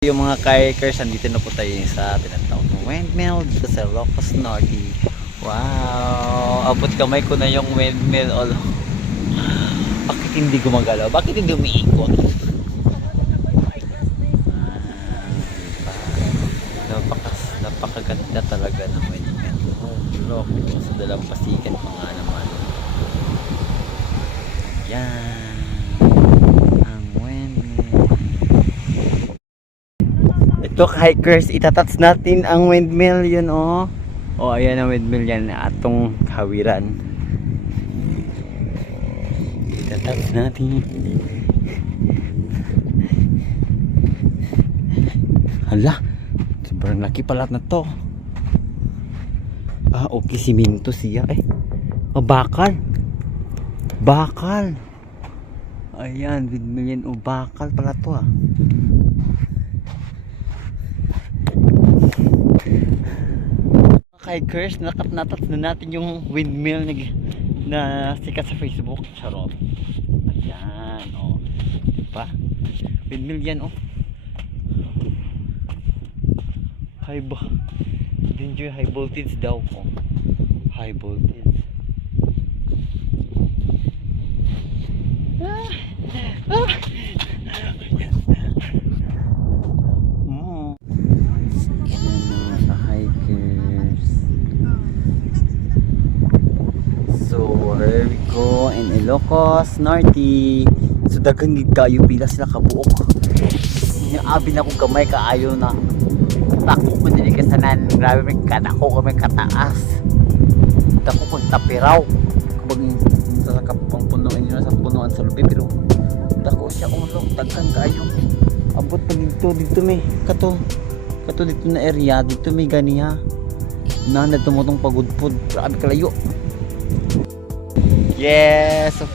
Yung mga kayakers, andito na po tayo sa tinatawag ng windmill dito sa Ilocos Norte. Wow! Abot kamay ko na yung windmill. Bakit hindi gumagalaw? Bakit hindi umiikot? Napakaganda talaga ng windmill. Oh, look, ito sa dalampasigan pa nga naman. Yan. Ang windmill. Ito hikers, itatats natin ang windmill yun oh. Oh, ayan ang windmill yan, atong kawiran. Itatats natin. Hala, sobrang laki pala na to. Ah, okay, siminto siya eh. Oh, bakal. Bakal. Ayan, windmill yan. Oh, bakal pala to ah. Hikers, natats na natin yung windmill na sikat sa Facebook. Charot. Ayan, oh. Diba? Windmill yan, oh. Danger, high voltage daw, oh. High voltage. Here we go in Ilocos Norte. So dagan gid kayo pila sila kabuok. Yung abi na kong gamay kaayo na. Tako ko dili ka tanan, grabe may kadako kami kataas. Dako kung tapiraw. Kubag sa kapang punuan niyo sa punuan sa lubi pero dako siya ulo, daghan kaayo. Abot pa dito may kato dito na area, dito may ganiya. Na tumutong pagudpod, grabe kalayo. Yes, of